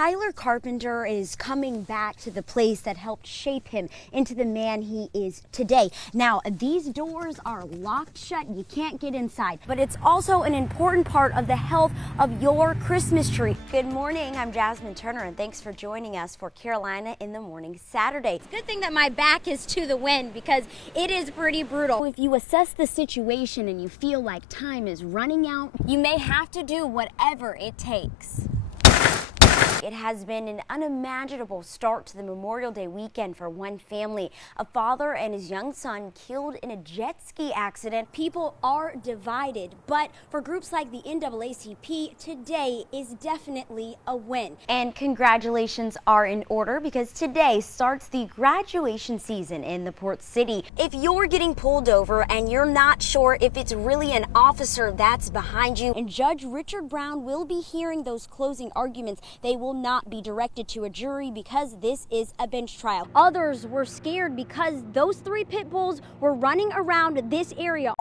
Tyler Carpenter is coming back to the place that helped shape him into the man he is today. Now, these doors are locked shut. You can't get inside, but it's also an important part of the health of your Christmas tree. Good morning. I'm Jasmine Turner, and thanks for joining us for Carolina in the Morning Saturday. It's a good thing that my back is to the wind because it is pretty brutal. If you assess the situation and you feel like time is running out, you may have to do whatever it takes. It has been an unimaginable start to the Memorial Day weekend for one family. A father and his young son killed in a jet ski accident. People are divided, but for groups like the NAACP, today is definitely a win. And congratulations are in order because today starts the graduation season in the Port City. If you're getting pulled over and you're not sure if it's really an officer that's behind you, and Judge Richard Brown will be hearing those closing arguments, they will not be directed to a jury because this is a bench trial. Others were scared because those 3 pit bulls were running around this area.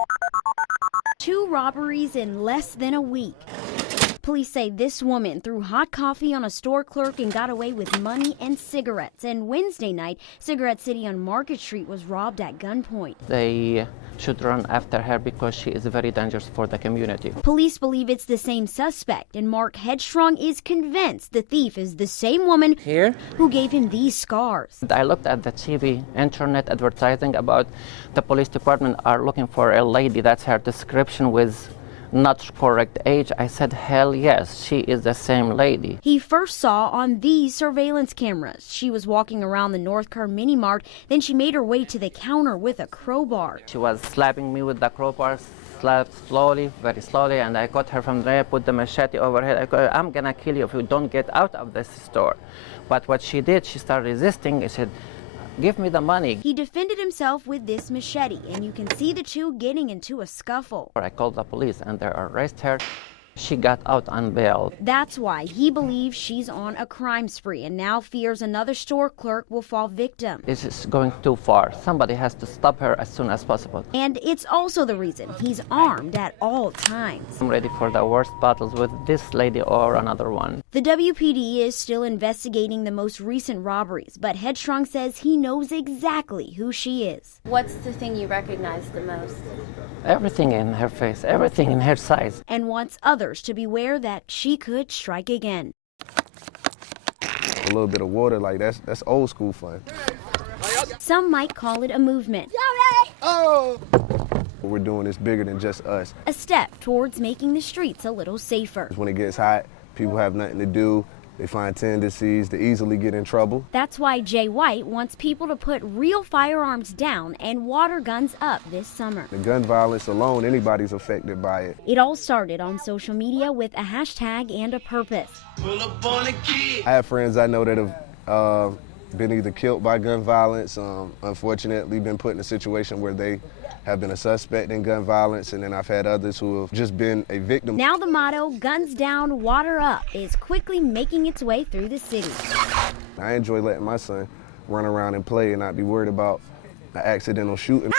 2 robberies in less than a week. Police say this woman threw hot coffee on a store clerk and got away with money and cigarettes. And Wednesday night, Cigarette City on Market Street was robbed at gunpoint. They should run after her because she is very dangerous for the community. Police believe it's the same suspect, and Mark Headstrong is convinced the thief is the same woman Here, who gave him these scars. I looked at the TV, internet advertising about the police department are looking for a lady. That's her description with not correct age. I said, hell yes, she is the same lady. He first saw on these surveillance cameras. She was walking around the North Car Mini Mart, then she made her way to the counter with a crowbar. She was slapping me with the crowbar, slapped slowly, very slowly, and I caught her from there, put the machete over her. I go, I'm gonna kill you if you don't get out of this store. But what she did, she started resisting. I said, give me the money. He defended himself with this machete, and you can see the 2 getting into a scuffle. I called the police and they arrested her. She got out on bail. That's why he believes she's on a crime spree and now fears another store clerk will fall victim. This is going too far. Somebody has to stop her as soon as possible. And it's also the reason he's armed at all times. I'm ready for the worst battles with this lady or another one. The WPD is still investigating the most recent robberies, but Headstrong says he knows exactly who she is. What's the thing you recognize the most? Everything in her face, everything in her size. And wants others to beware that she could strike again. A little bit of water, like that's old school fun. Some might call it a movement. Oh! We're doing this bigger than just us. A step towards making the streets a little safer. When it gets hot, people have nothing to do. They find tendencies to easily get in trouble. That's why Jay White wants people to put real firearms down and water guns up this summer. The gun violence alone, anybody's affected by it. It all started on social media with a hashtag and a purpose. I have friends I know that have been either killed by gun violence, unfortunately been put in a situation where they have been a suspect in gun violence, and then I've had others who have just been a victim. Now the motto, guns down, water up, is quickly making its way through the city. I enjoy letting my son run around and play and not be worried about an accidental shooting.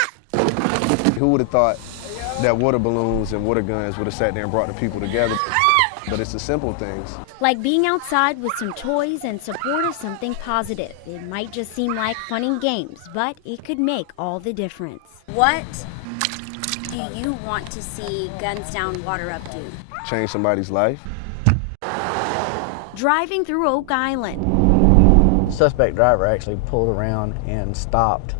Who would have thought that water balloons and water guns would have sat there and brought the people together? But it's the simple things. Like being outside with some toys and support of something positive. It might just seem like fun and games, but it could make all the difference. What do you want to see Guns Down, Water Up do? Change somebody's life. Driving through Oak Island. The suspect driver actually pulled around and stopped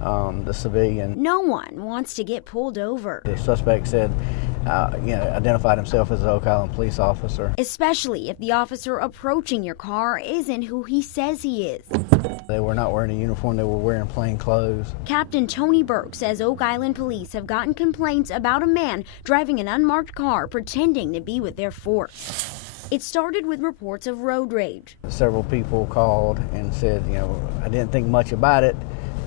the civilian. No one wants to get pulled over. The suspect said, identified himself as an Oak Island police officer. Especially if the officer approaching your car isn't who he says he is. They were not wearing a uniform, they were wearing plain clothes. Captain Tony Burke says Oak Island police have gotten complaints about a man driving an unmarked car pretending to be with their force. It started with reports of road rage. Several people called and said, I didn't think much about it,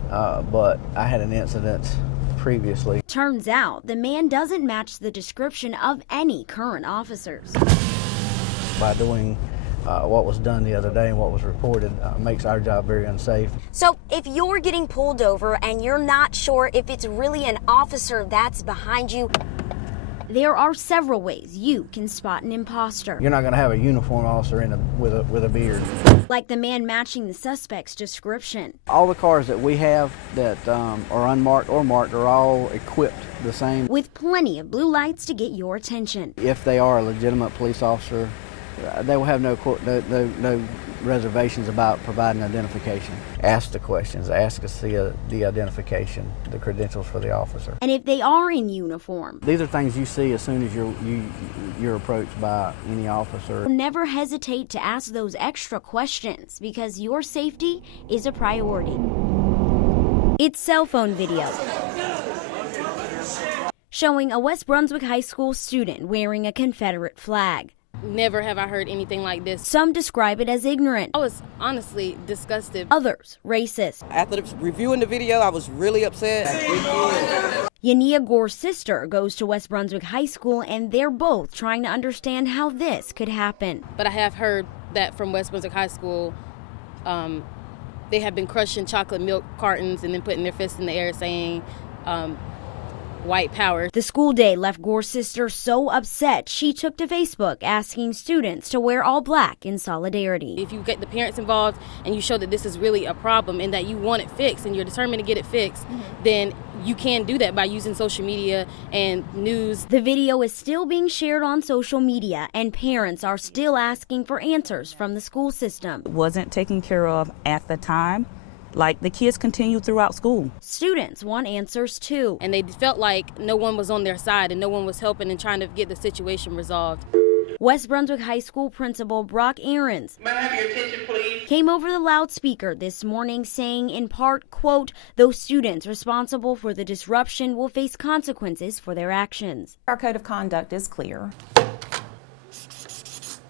but I had an incident previously. Turns out the man doesn't match the description of any current officers. By doing what was done the other day and what was reported makes our job very unsafe. So if you're getting pulled over and you're not sure if it's really an officer that's behind you, There are several ways you can spot an imposter. You're not going to have a uniformed officer with a beard. Like the man matching the suspect's description. All the cars that we have that are unmarked or marked are all equipped the same. With plenty of blue lights to get your attention. If they are a legitimate police officer, they will have no reservations about providing identification. Ask the questions, ask to see the identification, the credentials for the officer. And if they are in uniform. These are things you see as soon as you're approached by any officer. Never hesitate to ask those extra questions because your safety is a priority. It's cell phone video showing a West Brunswick High School student wearing a Confederate flag. Never have I heard anything like this. Some describe it as ignorant. I was honestly disgusted. Others, racist. After reviewing the video, I was really upset. Yania Gore's sister goes to West Brunswick High School, and they're both trying to understand how this could happen. But I have heard that from West Brunswick High School, they have been crushing chocolate milk cartons and then putting their fists in the air saying, white power. The school day left Gore's sister so upset she took to Facebook asking students to wear all black in solidarity. If you get the parents involved and you show that this is really a problem and that you want it fixed and you're determined to get it fixed, then you can do that by using social media and news. The video is still being shared on social media and parents are still asking for answers from the school system. It wasn't taken care of at the time. Like the kids continue throughout school. Students want answers too. And they felt like no one was on their side and no one was helping and trying to get the situation resolved. West Brunswick High School Principal Brock Ahrens May I have your attention, please? came over the loudspeaker this morning saying in part, quote, those students responsible for the disruption will face consequences for their actions. Our code of conduct is clear.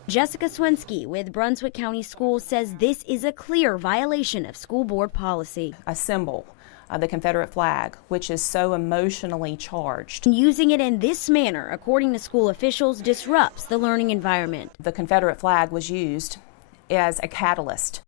Jessica Swensky with Brunswick County Schools says this is a clear violation of school board policy. A symbol of the Confederate flag, which is so emotionally charged. Using it in this manner, according to school officials, disrupts the learning environment. The Confederate flag was used as a catalyst